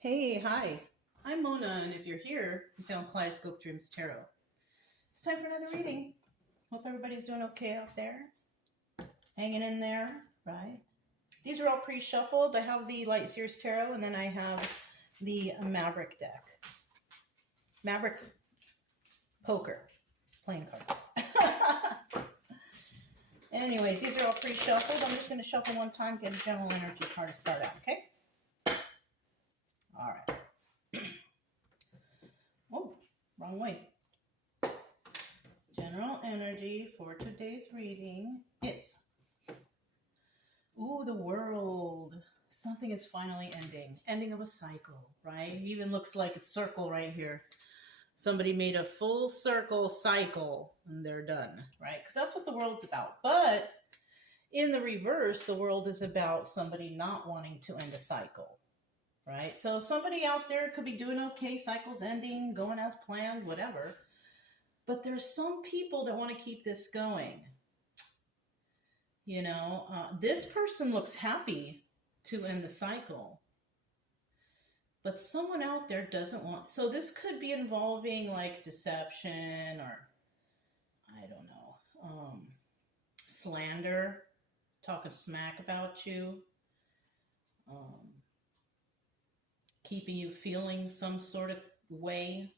Hey, hi. I'm Mona, and if you're here, you found Kaleidoscope Dreams Tarot. It's time for another reading. Hope everybody's doing okay out there. Hanging in there, right? These are all pre-shuffled. I have the Light Series Tarot, and then I have the Maverick deck. Maverick Poker. Playing cards. Anyways, these are all pre-shuffled. I'm just going to shuffle one time, get a general energy card to start out, okay? All right. Oh, wrong way. General energy for today's reading is, the world. Something is finally ending. Ending of a cycle, right? It even looks like it's circle right here. Somebody made a full circle cycle and they're done, right? Because that's what the world's about. But in the reverse, the world is about somebody not wanting to end a cycle, right? So somebody out there could be doing okay, cycles ending, going as planned, whatever. But there's some people that want to keep this going. This person looks happy to end the cycle. But someone out there doesn't want. So this could be involving like deception or, I don't know, slander, talking smack about you, keeping you feeling some sort of way.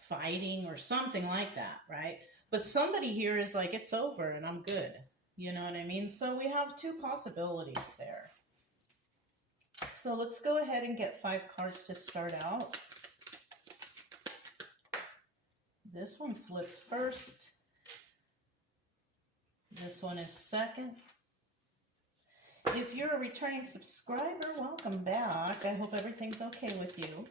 Fighting or something like that, right? But somebody here is like, it's over and I'm good. You know what I mean? So we have two possibilities there. So let's go ahead and get 5 cards to start out. This one flipped first. This one is second. If you're a returning subscriber, welcome back. I hope everything's okay with you.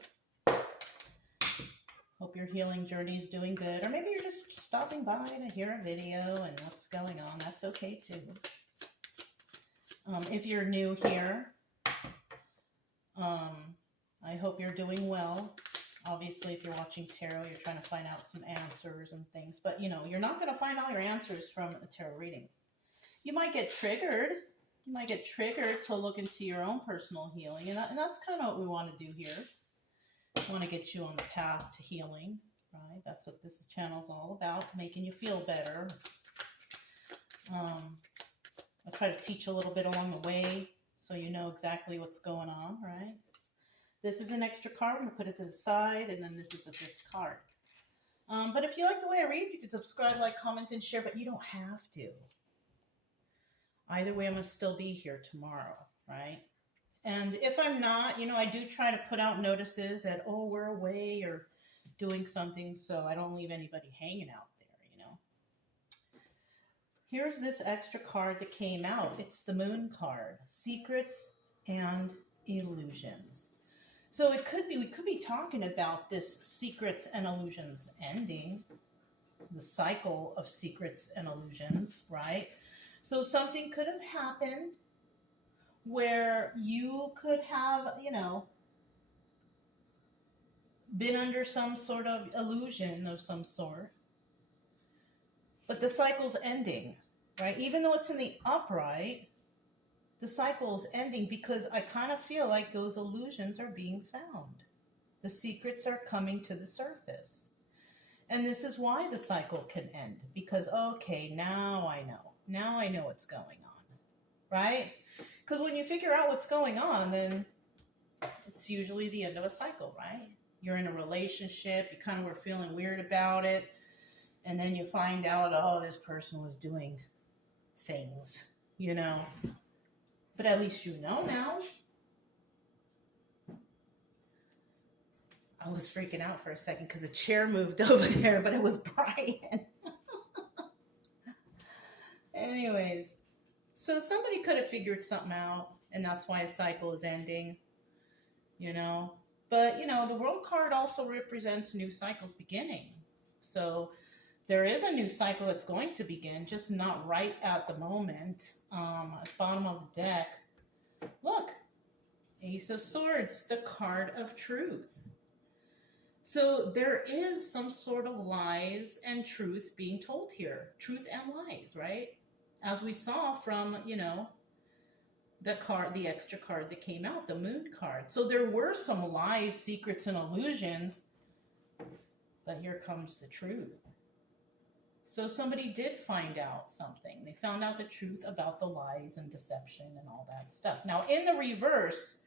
Hope your healing journey is doing good. Or maybe you're just stopping by to hear a video and what's going on. That's okay too. If you're new here, I hope you're doing well. Obviously, if you're watching tarot, you're trying to find out some answers and things. But, you're not going to find all your answers from a tarot reading. You might get triggered. You might get triggered to look into your own personal healing. And that's kind of what we want to do here. I want to get you on the path to healing, right? That's what this channel is all about, making you feel better. I'll try to teach a little bit along the way so you know exactly what's going on, right? This is an extra card. I'm going to put it to the side, and then this is the 5th card. But if you like the way I read, you can subscribe, like, comment, and share, but you don't have to. Either way, I'm going to still be here tomorrow, right? And if I'm not, I do try to put out notices that, we're away or doing something so I don't leave anybody hanging out there, Here's this extra card that came out. It's the Moon card, Secrets and Illusions. So we could be talking about this secrets and illusions ending, the cycle of secrets and illusions, right? So something could have happened where you could have, been under some sort of illusion of some sort. But the cycle's ending, right? Even though it's in the upright, the cycle's ending because I kind of feel like those illusions are being found. The secrets are coming to the surface. And this is why the cycle can end. Because, okay, now I know. Now I know what's going on, right? Because when you figure out what's going on, then it's usually the end of a cycle, right? You're in a relationship, you kind of were feeling weird about it, and then you find out, this person was doing things, But at least you know now. I was freaking out for a second because the chair moved over there, but it was Brian. Anyways. So somebody could have figured something out, and that's why a cycle is ending, But, the World card also represents new cycles beginning. So there is a new cycle that's going to begin, just not right at the moment. At the bottom of the deck, look, Ace of Swords, the card of truth. So there is some sort of lies and truth being told here. Truth and lies, right? As we saw from, the extra card that came out, the moon card. So there were some lies, secrets, and illusions, but here comes the truth. So somebody did find out something. They found out the truth about the lies and deception and all that stuff. Now, in the reverse,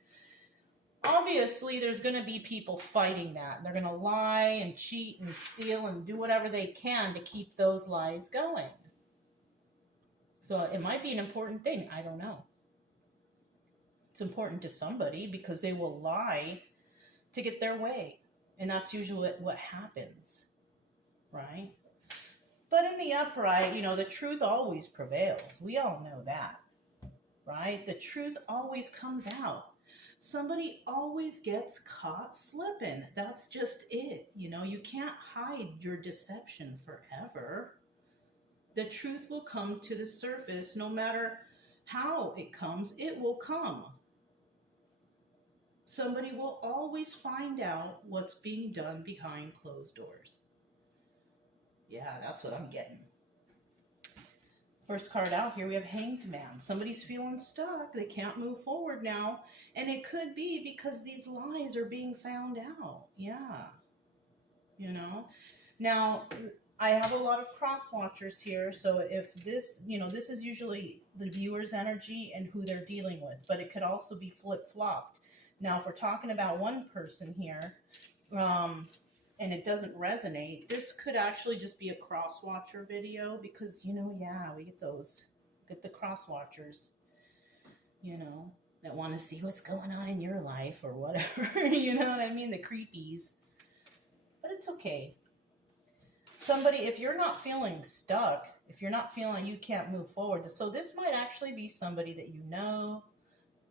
obviously there's going to be people fighting that. They're going to lie and cheat and steal and do whatever they can to keep those lies going. So it might be an important thing. I don't know. It's important to somebody because they will lie to get their way. And that's usually what happens, right? But in the upright, the truth always prevails. We all know that, right? The truth always comes out. Somebody always gets caught slipping. That's just it. You can't hide your deception forever. The truth will come to the surface no matter how it comes, it will come. Somebody will always find out what's being done behind closed doors. Yeah, that's what I'm getting. First card out here, we have Hanged Man. Somebody's feeling stuck. They can't move forward now. And it could be because these lies are being found out. Yeah. Now, I have a lot of cross watchers here. So if this, this is usually the viewer's energy and who they're dealing with. But it could also be flip-flopped. Now, if we're talking about one person here, and it doesn't resonate, this could actually just be a cross-watcher video because, we get the cross-watchers, that want to see what's going on in your life or whatever, you know what I mean? The creepies. But it's okay. Somebody, if you're not feeling stuck, if you're not feeling you can't move forward, so this might actually be somebody that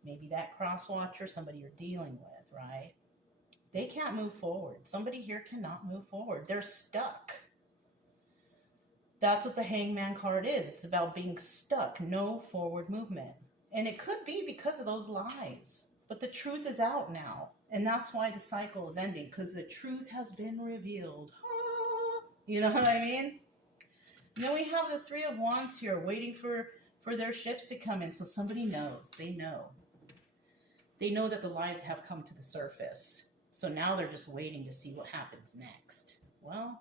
maybe that cross-watcher, somebody you're dealing with, right? They can't move forward. Somebody here cannot move forward. They're stuck. That's what the Hangman card is. It's about being stuck. No forward movement. And it could be because of those lies. But the truth is out now. And that's why the cycle is ending. Because the truth has been revealed. You know what I mean? And then we have the Three of Wands here waiting for their ships to come in. So somebody knows. They know. They know that the lies have come to the surface. So now they're just waiting to see what happens next. Well,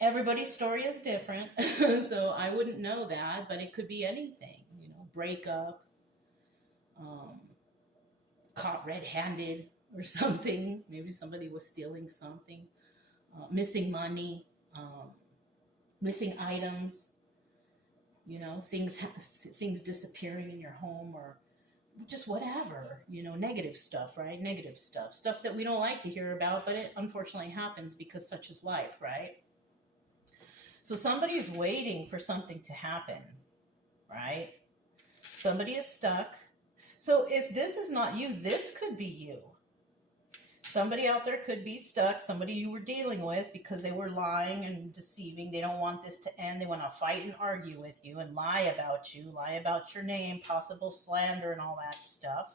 everybody's story is different. So I wouldn't know that, but it could be anything. Breakup, caught red-handed or something. Maybe somebody was stealing something. Missing money, missing items. Things disappearing in your home or just whatever, negative stuff, right? Negative stuff that we don't like to hear about, but it unfortunately happens because such is life, right? So somebody is waiting for something to happen, right? Somebody is stuck. So if this is not you, this could be you. Somebody out there could be stuck, somebody you were dealing with because they were lying and deceiving. They don't want this to end. They want to fight and argue with you and lie about you, lie about your name, possible slander and all that stuff.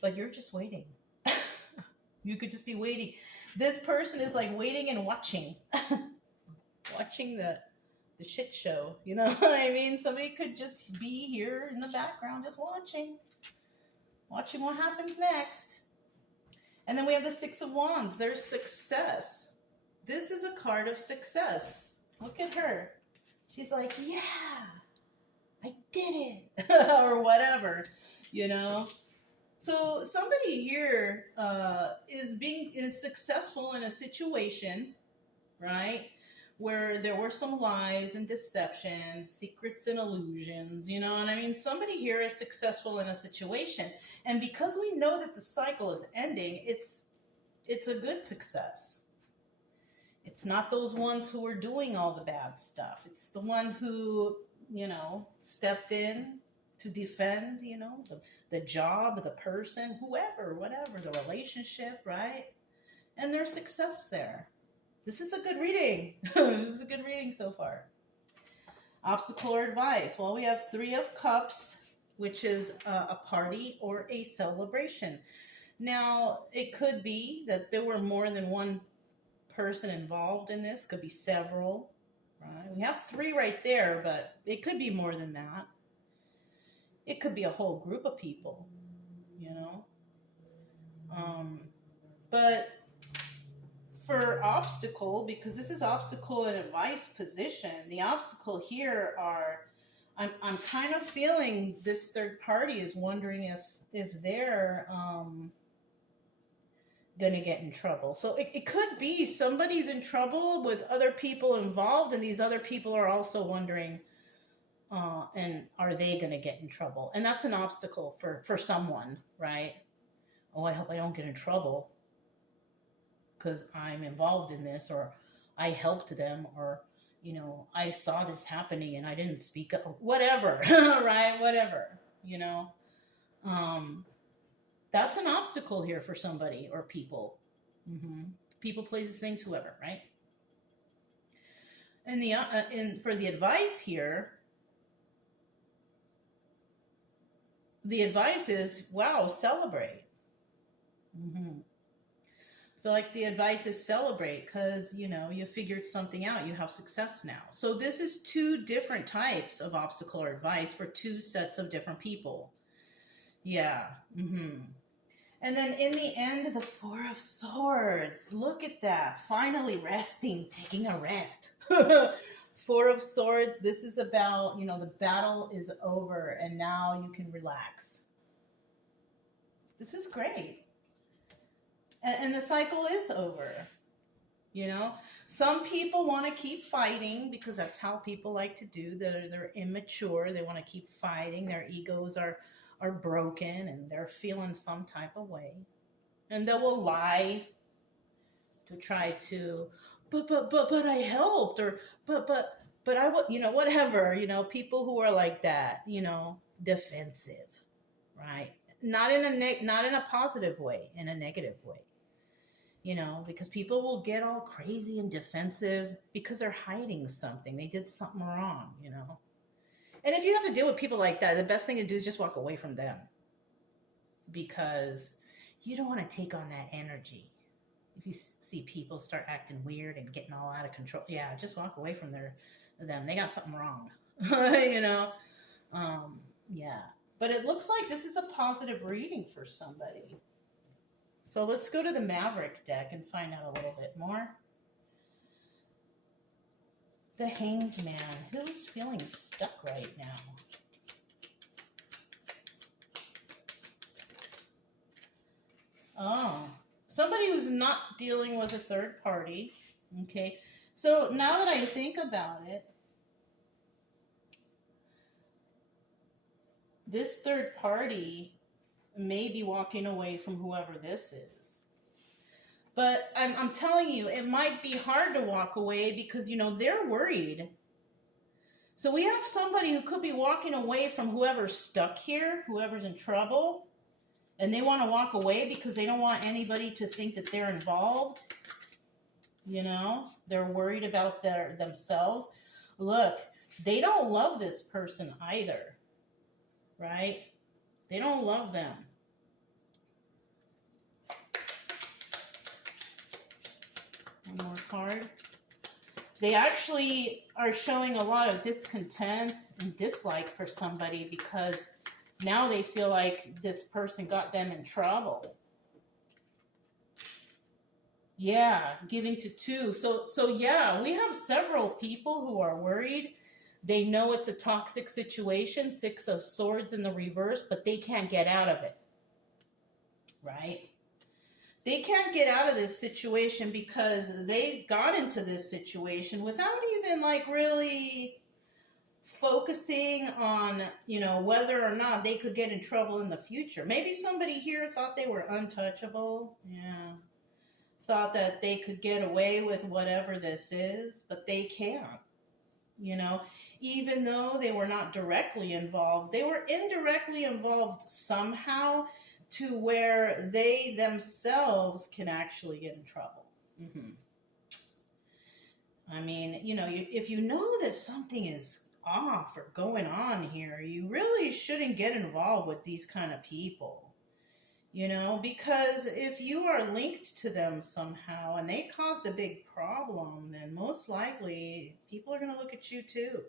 But you're just waiting. You could just be waiting. This person is like waiting and watching. Watching the shit show. You know what I mean? Somebody could just be here in the background just watching. Watching what happens next. And then we have the Six of Wands. There's success. This is a card of success. Look at her. She's like, yeah, I did it. Or whatever, So somebody here is successful in a situation, right? Where there were some lies and deceptions, secrets and illusions, you know what I mean? Somebody here is successful in a situation. And because we know that the cycle is ending, it's a good success. It's not those ones who are doing all the bad stuff. It's the one who, stepped in to defend, the job, the person, whoever, whatever, the relationship, right? And there's success there. This is a good reading. This is a good reading so far. Obstacle or advice. Well, we have Three of Cups, which is a party or a celebration. Now, it could be that there were more than one person involved in this. Could be several. Right? We have three right there, but it could be more than that. It could be a whole group of people, you know. But for obstacle, because this is obstacle and advice position, the obstacle here are, I'm kind of feeling this third party is wondering if they're gonna get in trouble. So it could be somebody's in trouble with other people involved, and these other people are also wondering, and are they gonna get in trouble? And that's an obstacle for someone, right? Oh, I hope I don't get in trouble because I'm involved in this, or I helped them, or you know, I saw this happening and I didn't speak up, whatever, right? Whatever, you know. That's an obstacle here for somebody or people. People, places, things, whoever, right? And for the advice here, the advice is, wow, celebrate. I feel like the advice is celebrate because, you know, you figured something out. You have success now. So this is two different types of obstacle or advice for two sets of different people. Yeah. And then in the end, the Four of Swords. Look at that. Finally resting, taking a rest. Four of Swords. This is about, you know, the battle is over and now you can relax. This is great. And the cycle is over. You know, some people want to keep fighting because that's how people like to do. They're immature. They want to keep fighting. Their egos are broken and they're feeling some type of way. And they will lie to try to, but I helped, or but I would, you know, whatever, you know, people who are like that, you know, defensive, right? Not in a positive way, in a negative way. You know, because people will get all crazy and defensive because they're hiding something. They did something wrong, you know. And if you have to deal with people like that, the best thing to do is just walk away from them. Because you don't want to take on that energy. If you see people start acting weird and getting all out of control, yeah, just walk away from them. They got something wrong, you know. Yeah. But it looks like this is a positive reading for somebody. So let's go to the Maverick deck and find out a little bit more. The Hanged Man. Who's feeling stuck right now? Oh, somebody who's not dealing with a third party. Okay. So now that I think about it, this third party may be walking away from whoever this is. But I'm telling you, it might be hard to walk away because, you know, they're worried. So we have somebody who could be walking away from whoever's stuck here, whoever's in trouble, and they want to walk away because they don't want anybody to think that they're involved. You know, they're worried about themselves. Look, they don't love this person either, right? They don't love them. One more card. They actually are showing a lot of discontent and dislike for somebody because now they feel like this person got them in trouble. Yeah, giving to two. So yeah, we have several people who are worried. They know it's a toxic situation, Six of Swords in the reverse, but they can't get out of it, right? They can't get out of this situation because they got into this situation without even like really focusing on, you know, whether or not they could get in trouble in the future. Maybe somebody here thought they were untouchable. Yeah. Thought that they could get away with whatever this is, but they can't. You know, even though they were not directly involved, they were indirectly involved somehow to where they themselves can actually get in trouble. I mean, you know, if you know that something is off or going on here, you really shouldn't get involved with these kind of people. You know, because if you are linked to them somehow and they caused a big problem, then most likely people are going to look at you too.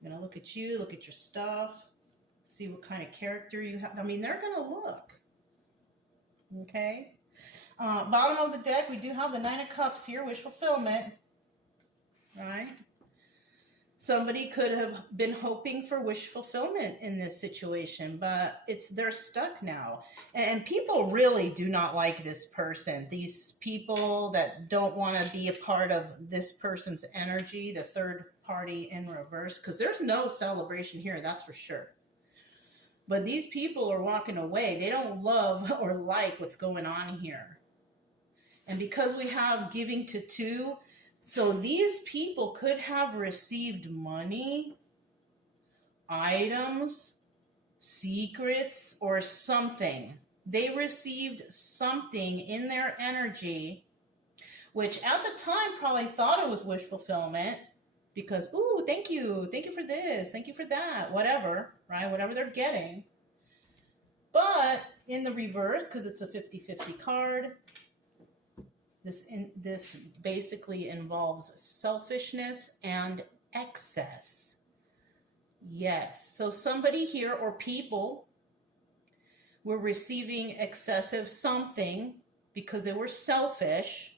They're going to look at you, look at your stuff. See what kind of character you have. I mean, they're going to look. Okay. Bottom of the deck, we do have the Nine of Cups here, wish fulfillment. Right? Somebody could have been hoping for wish fulfillment in this situation, but they're stuck now. And people really do not like this person. These people that don't want to be a part of this person's energy, the third party in reverse, because there's no celebration here, that's for sure. But these people are walking away. They don't love or like what's going on here. And because we have giving to 2, so these people could have received money, items, secrets, or something. They received something in their energy, which at the time probably thought it was wish fulfillment because, ooh, thank you for this, thank you for that, whatever, right? Whatever they're getting. But in the reverse, because it's a 50-50 card, this basically involves selfishness and excess. Yes. So somebody here or people were receiving excessive something because they were selfish.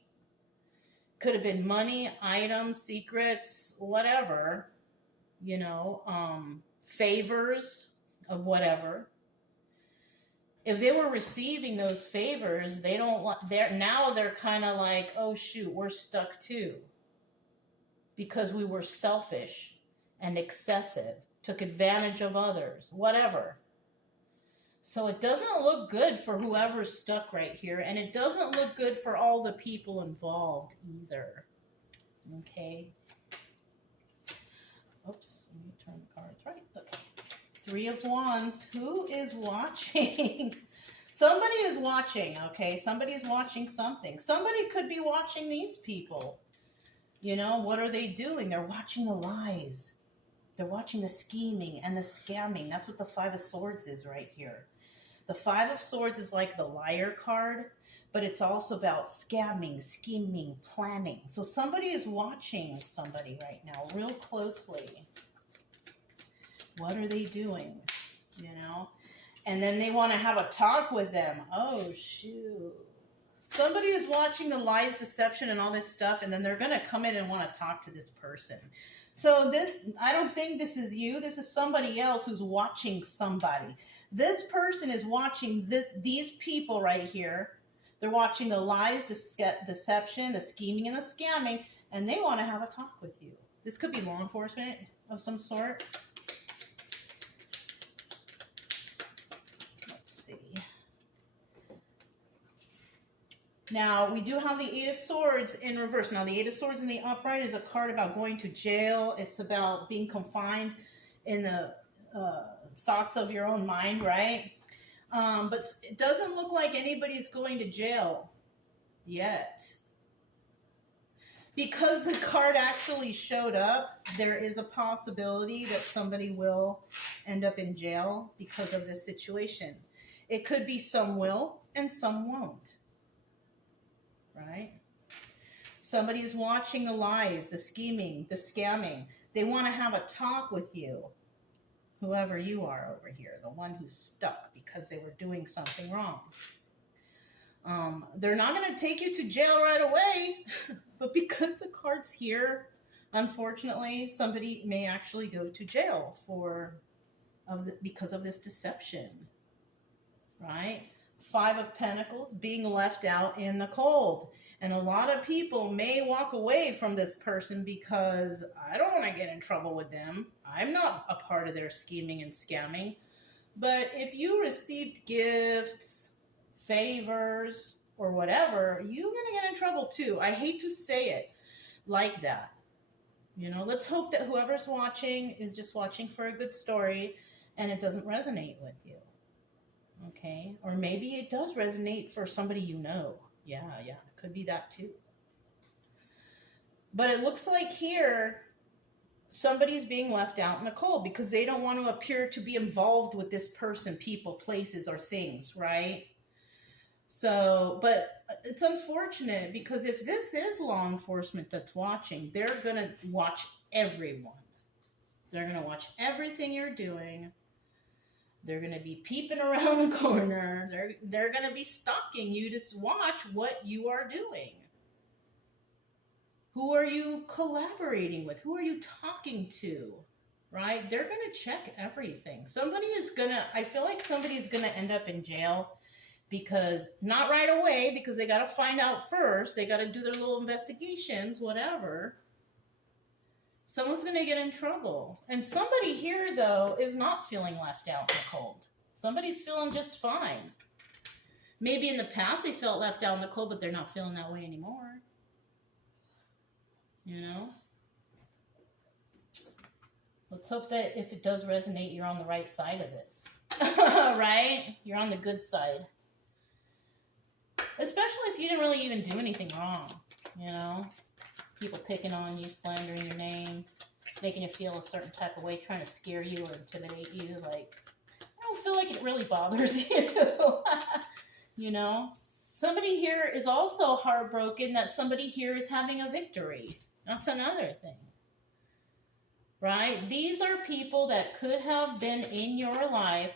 Could have been money, items, secrets, whatever, favors of whatever. If they were receiving those favors, they're kind of like, oh shoot, we're stuck too. Because we were selfish and excessive, took advantage of others, whatever. So it doesn't look good for whoever's stuck right here, and it doesn't look good for all the people involved either. Okay. Oops, let me turn the cards right. Okay. 3 of Wands. Who is watching? Somebody is watching, okay? Somebody is watching something. Somebody could be watching these people. What are they doing? They're watching the lies. They're watching the scheming and the scamming. That's what the 5 of Swords is right here. The 5 of Swords is like the liar card, but it's also about scamming, scheming, planning. So somebody is watching somebody right now real closely. What are they doing? And then they want to have a talk with them. Oh, shoot. Somebody is watching the lies, deception, and all this stuff, and then they're going to come in and want to talk to this person. So I don't think this is you. This is somebody else who's watching somebody. This person is watching these people right here. They're watching the lies, deception, the scheming, and the scamming, and they want to have a talk with you. This could be law enforcement of some sort. Now, we do have the 8 of Swords in reverse. Now, the 8 of Swords in the upright is a card about going to jail. It's about being confined in the thoughts of your own mind, right? But it doesn't look like anybody's going to jail yet. Because the card actually showed up, there is a possibility that somebody will end up in jail because of this situation. It could be some will and some won't. Right? Somebody is watching the lies, the scheming, the scamming. They want to have a talk with you, whoever you are over here, the one who's stuck because they were doing something wrong. They're not going to take you to jail right away, but because the card's here, unfortunately, somebody may actually go to jail because of this deception, right? 5 of Pentacles, being left out in the cold. And a lot of people may walk away from this person because I don't want to get in trouble with them. I'm not a part of their scheming and scamming. But if you received gifts, favors, or whatever, you're going to get in trouble too. I hate to say it like that. Let's hope that whoever's watching is just watching for a good story and it doesn't resonate with you. Okay, or maybe it does resonate for somebody you know. Yeah, could be that too. But it looks like here, somebody's being left out in the cold because they don't want to appear to be involved with this person, people, places, or things, right? So, but it's unfortunate because if this is law enforcement that's watching, they're going to watch everyone. They're going to watch everything you're doing. They're going to be peeping around the corner. They're going to be stalking you to watch what you are doing. Who are you collaborating with? Who are you talking to? Right? They're going to check everything. I feel like somebody's going to end up in jail, because not right away, because they got to find out first. They got to do their little investigations, whatever. Someone's going to get in trouble. And somebody here, though, is not feeling left out in the cold. Somebody's feeling just fine. Maybe in the past they felt left out in the cold, but they're not feeling that way anymore. You know? Let's hope that if it does resonate, you're on the right side of this. Right? You're on the good side. Especially if you didn't really even do anything wrong. You know? People picking on you, slandering your name, making you feel a certain type of way, trying to scare you or intimidate you. Like, I don't feel like it really bothers you. You know? Somebody here is also heartbroken that somebody here is having a victory. That's another thing. Right? These are people that could have been in your life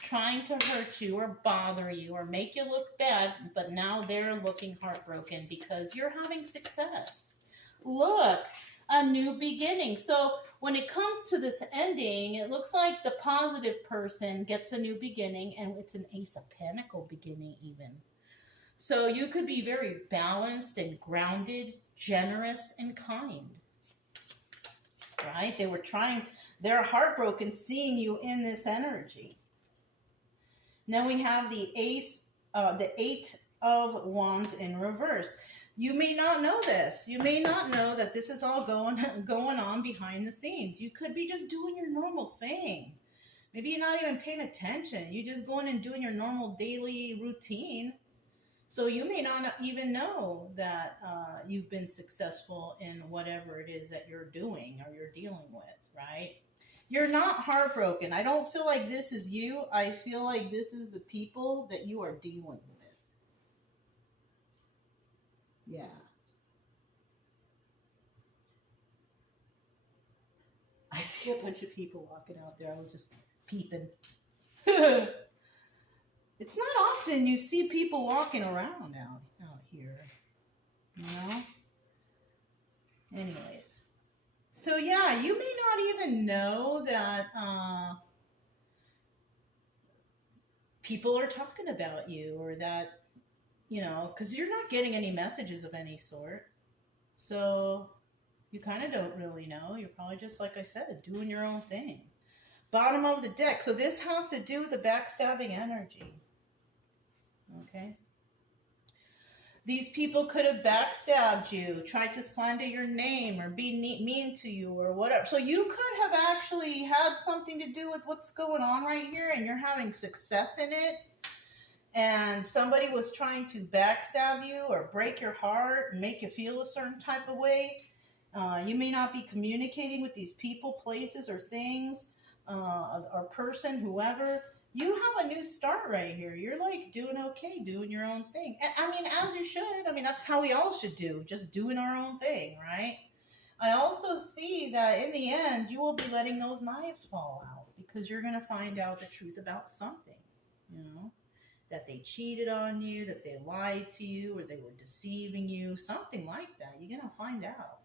trying to hurt you or bother you or make you look bad, but now they're looking heartbroken because you're having success. Look, a new beginning. So when it comes to this ending, it looks like the positive person gets a new beginning, and it's an Ace of Pentacles beginning even. So you could be very balanced and grounded, generous and kind. Right? They're heartbroken seeing you in this energy. Then we have the Eight of Wands in reverse. You may not know this. You may not know that this is all going on behind the scenes. You could be just doing your normal thing. Maybe you're not even paying attention. You're just going and doing your normal daily routine. So you may not even know that you've been successful in whatever it is that you're doing or you're dealing with, right? You're not heartbroken. I don't feel like this is you. I feel like this is the people that you are dealing with. Yeah. I see a bunch of people walking out there. I was just peeping. It's not often you see people walking around out here. You know? Anyways. So yeah, you may not even know that people are talking about you, or that, you know, because you're not getting any messages of any sort. So you kind of don't really know. You're probably just, like I said, doing your own thing. Bottom of the deck. So this has to do with the backstabbing energy. Okay? These people could have backstabbed you, tried to slander your name, or be mean to you, or whatever. So you could have actually had something to do with what's going on right here, and you're having success in it. And somebody was trying to backstab you or break your heart and make you feel a certain type of way. You may not be communicating with these people, places, or things, or person, whoever. You have a new start right here. You're like doing okay, doing your own thing. I mean, as you should. I mean, that's how we all should do, just doing our own thing, right? I also see that in the end, you will be letting those knives fall out, because you're going to find out the truth about something, you know? That they cheated on you, that they lied to you, or they were deceiving you, something like that. You're going to find out,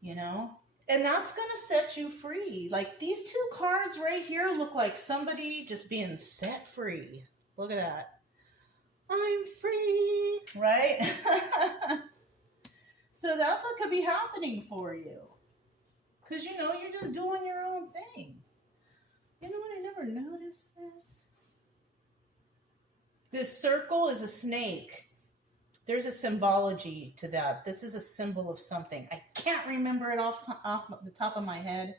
you know? And that's going to set you free. Like, these two cards right here look like somebody just being set free. Look at that. I'm free, right? So that's what could be happening for you. Because, you know, you're just doing your own thing. You know what? I never noticed this. This circle is a snake. There's a symbology to that. This is a symbol of something. I can't remember it off the top of my head.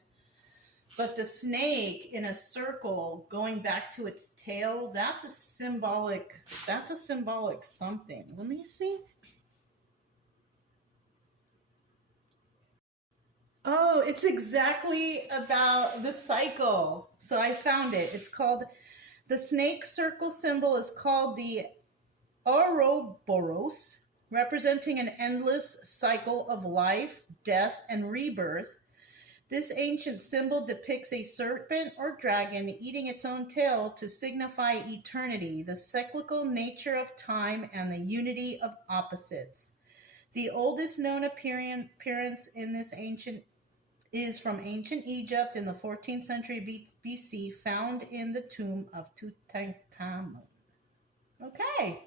But the snake in a circle going back to its tail, that's a symbolic something. Let me see. Oh, it's exactly about the cycle. So I found it. It's called, the snake circle symbol is called the Ouroboros, representing an endless cycle of life, death, and rebirth. This ancient symbol depicts a serpent or dragon eating its own tail to signify eternity, the cyclical nature of time, and the unity of opposites. The oldest known appearance in this ancient is from ancient Egypt in the 14th century BC, found in the tomb of Tutankhamun. Okay.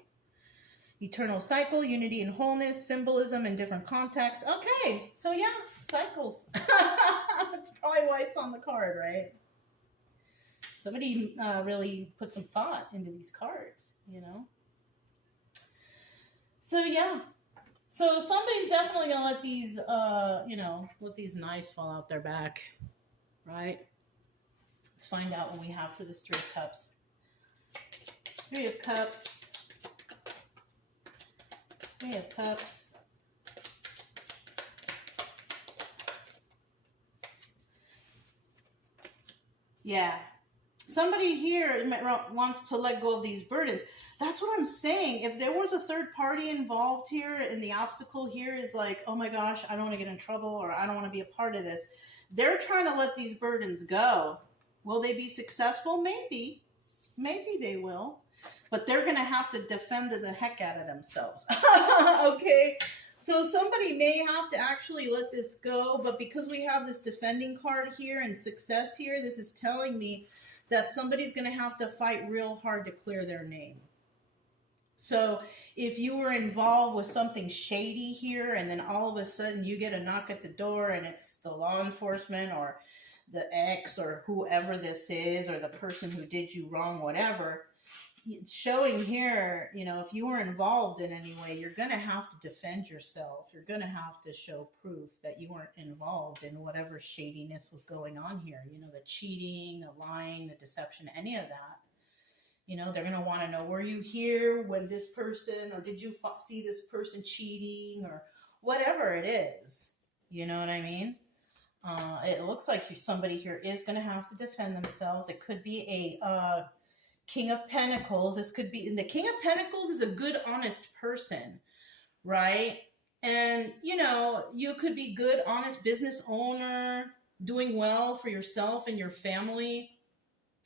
Eternal cycle, unity and wholeness, symbolism in different contexts. Okay, so yeah, cycles. That's probably why it's on the card, right? Somebody really put some thought into these cards, you know? So yeah. So somebody's definitely going to let these, let these knives fall out their back, right? Let's find out what we have for this Three of Cups. Three of Cups. Three of Cups. Yeah. Somebody here wants to let go of these burdens. That's what I'm saying. If there was a third party involved here and the obstacle here is like, oh my gosh, I don't want to get in trouble or I don't want to be a part of this. They're trying to let these burdens go. Will they be successful? Maybe. Maybe they will. But they're going to have to defend the heck out of themselves. Okay? So somebody may have to actually let this go, but because we have this defending card here and success here, this is telling me that somebody's going to have to fight real hard to clear their name. So if you were involved with something shady here and then all of a sudden you get a knock at the door and it's the law enforcement or the ex or whoever this is or the person who did you wrong, whatever, showing here, if you were involved in any way, you're going to have to defend yourself. You're going to have to show proof that you weren't involved in whatever shadiness was going on here. The cheating, the lying, the deception, any of that. They're going to want to know, were you here when this person, or did you see this person cheating, or whatever it is. You know what I mean? It looks like somebody here is going to have to defend themselves. It could be a King of Pentacles. This could be, the King of Pentacles is a good, honest person, right? And, you could be good, honest business owner, doing well for yourself and your family.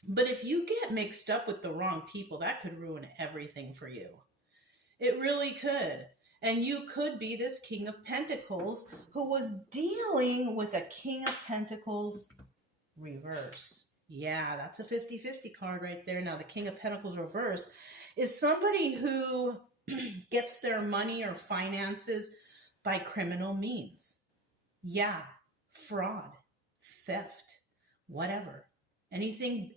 But if you get mixed up with the wrong people, that could ruin everything for you. It really could. And you could be this King of Pentacles who was dealing with a King of Pentacles reverse. Yeah, that's a 50-50 card right there. Now, the King of Pentacles reverse is somebody who gets their money or finances by criminal means. Yeah, fraud, theft, whatever. Anything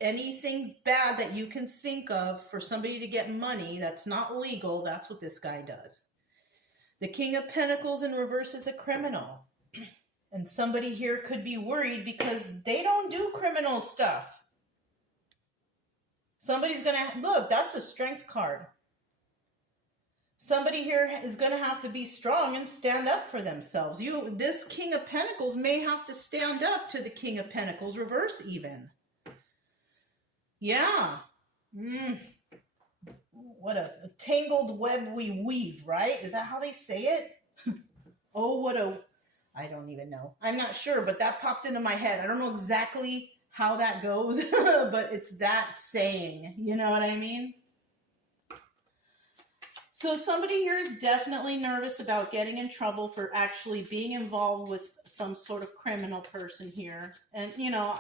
bad that you can think of for somebody to get money that's not legal, that's what this guy does. The King of Pentacles in reverse is a criminal. And somebody here could be worried because they don't do criminal stuff. Somebody's going to, look, that's a strength card. Somebody here is going to have to be strong and stand up for themselves. This King of Pentacles may have to stand up to the King of Pentacles reverse even. Yeah. What a tangled web we weave, right? Is that how they say it? Oh, I don't even know. I'm not sure, but that popped into my head. I don't know exactly how that goes, but it's that saying. You know what I mean? So somebody here is definitely nervous about getting in trouble for actually being involved with some sort of criminal person here. And,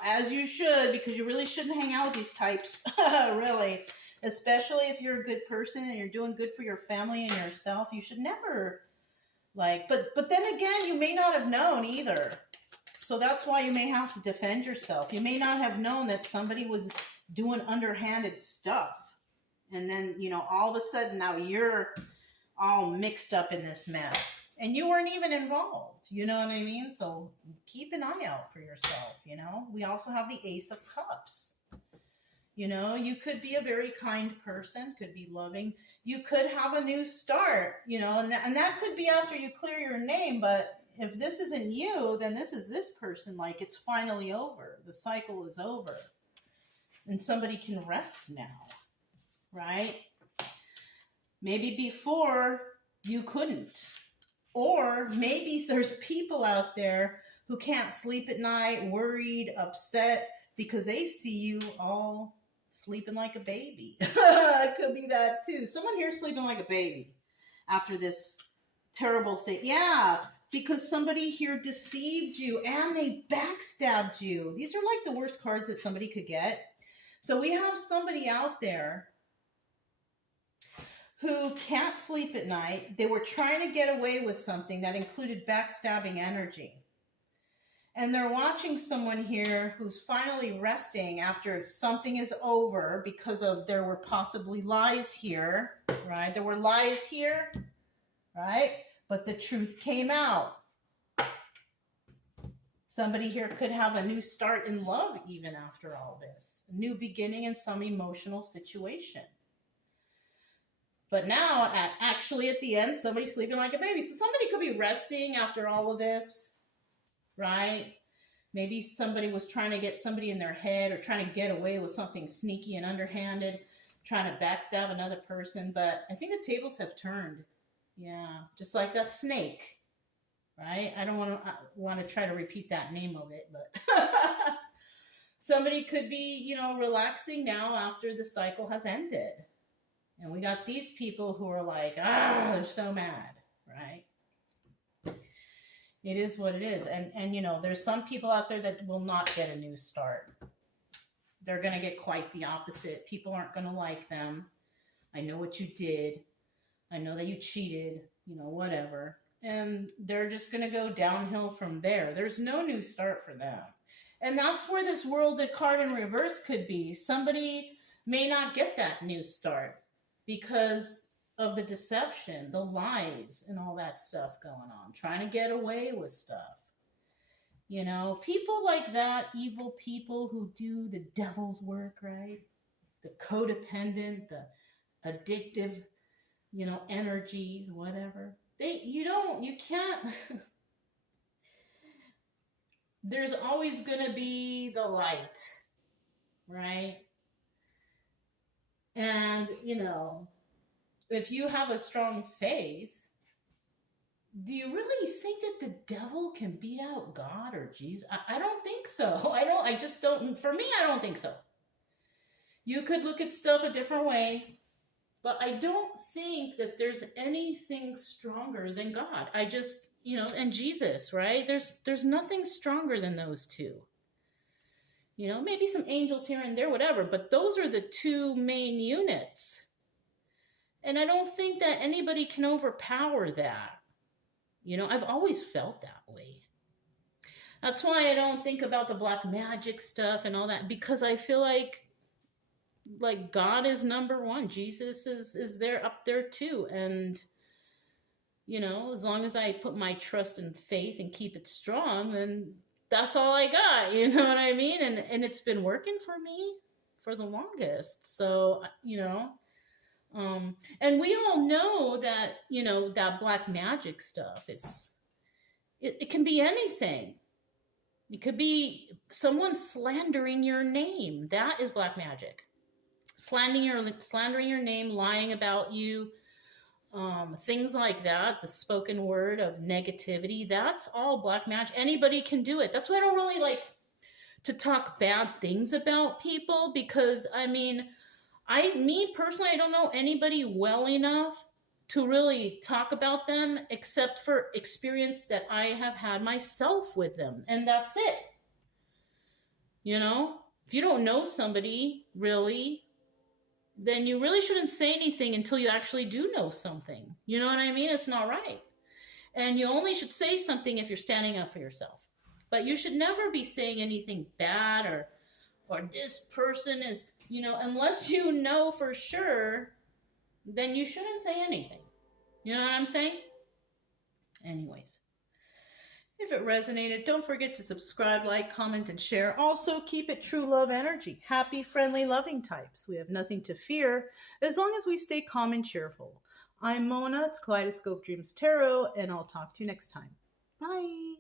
as you should, because you really shouldn't hang out with these types, really. Especially if you're a good person and you're doing good for your family and yourself. You should never, but then again, you may not have known either. So that's why you may have to defend yourself. You may not have known that somebody was doing underhanded stuff. And then, all of a sudden now you're all mixed up in this mess. And you weren't even involved. You know what I mean? So keep an eye out for yourself, We also have the Ace of Cups. You could be a very kind person, could be loving. You could have a new start, and that could be after you clear your name. But if this isn't you, then this is this person. Like, it's finally over. The cycle is over. And somebody can rest now. Right? Maybe before you couldn't. Or maybe there's people out there who can't sleep at night, worried, upset, because they see you all sleeping like a baby. It could be that too. Someone here sleeping like a baby after this terrible thing. Yeah, because somebody here deceived you and they backstabbed you. These are like the worst cards that somebody could get. So we have somebody out there who can't sleep at night. They were trying to get away with something that included backstabbing energy. And they're watching someone here who's finally resting after something is over because of there were possibly lies here, right? There were lies here, right? But the truth came out. Somebody here could have a new start in love even after all this. A new beginning in some emotional situation. But now, actually at the end, somebody's sleeping like a baby. So somebody could be resting after all of this, right? Maybe somebody was trying to get somebody in their head or trying to get away with something sneaky and underhanded, trying to backstab another person. But I think the tables have turned. Yeah, just like that snake, right? I don't want to try to repeat that name of it, but somebody could be, relaxing now after the cycle has ended. And we got these people who are like, they're so mad, right? It is what it is. And there's some people out there that will not get a new start. They're going to get quite the opposite. People aren't going to like them. I know what you did. I know that you cheated, whatever. And they're just going to go downhill from there. There's no new start for them. And that's where this worlded card in reverse could be. Somebody may not get that new start because of the deception, the lies, and all that stuff going on, trying to get away with stuff. People like that, evil people who do the devil's work, right? The codependent, the addictive, energies, whatever. You can't, there's always going to be the light, right? And, if you have a strong faith, do you really think that the devil can beat out God or Jesus? I don't think so. For me, I don't think so. You could look at stuff a different way, but I don't think that there's anything stronger than God. And Jesus, right? There's nothing stronger than those two. Maybe some angels here and there, whatever, but those are the two main units. And I don't think that anybody can overpower that. I've always felt that way. That's why I don't think about the black magic stuff and all that, because I feel like God is number one. Jesus is there, up there too. And, as long as I put my trust and faith and keep it strong, then that's all I got. You know what I mean? And it's been working for me for the longest. So, and we all know that, that black magic stuff, it can be anything. It could be someone slandering your name. That is black magic. Slandering your name, lying about you, things like that, the spoken word of negativity, that's all black magic. Anybody can do it. That's why I don't really like to talk bad things about people, because me personally, I don't know anybody well enough to really talk about them, except for experience that I have had myself with them. And that's it. If you don't know somebody really, then you really shouldn't say anything until you actually do know something. You know what I mean? It's not right. And you only should say something if you're standing up for yourself. But you should never be saying anything bad or this person is, unless you know for sure, then you shouldn't say anything. You know what I'm saying? Anyways, if it resonated, don't forget to subscribe, like, comment, and share. Also, keep it true love energy. Happy, friendly, loving types. We have nothing to fear as long as we stay calm and cheerful. I'm Mona. It's Kaleidoscope Dreams Tarot, and I'll talk to you next time. Bye.